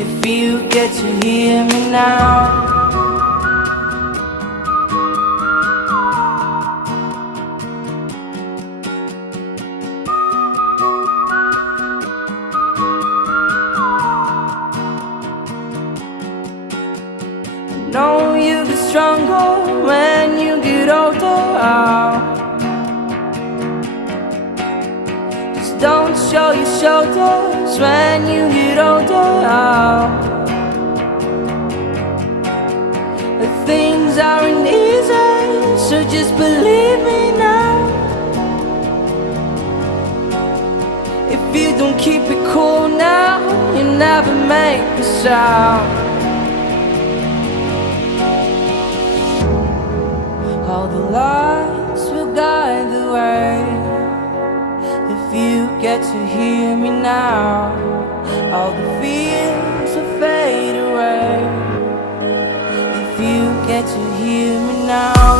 if you get to hear me now. Know you get stronger when you get older. Just don't show your shoulders when you get older. Things aren't easy, so just believe me now. If you don't keep it cool now, you never make a sound. All the lights will guide the way. If you get to hear me now, all the fears will fade away. If you get to hear me now.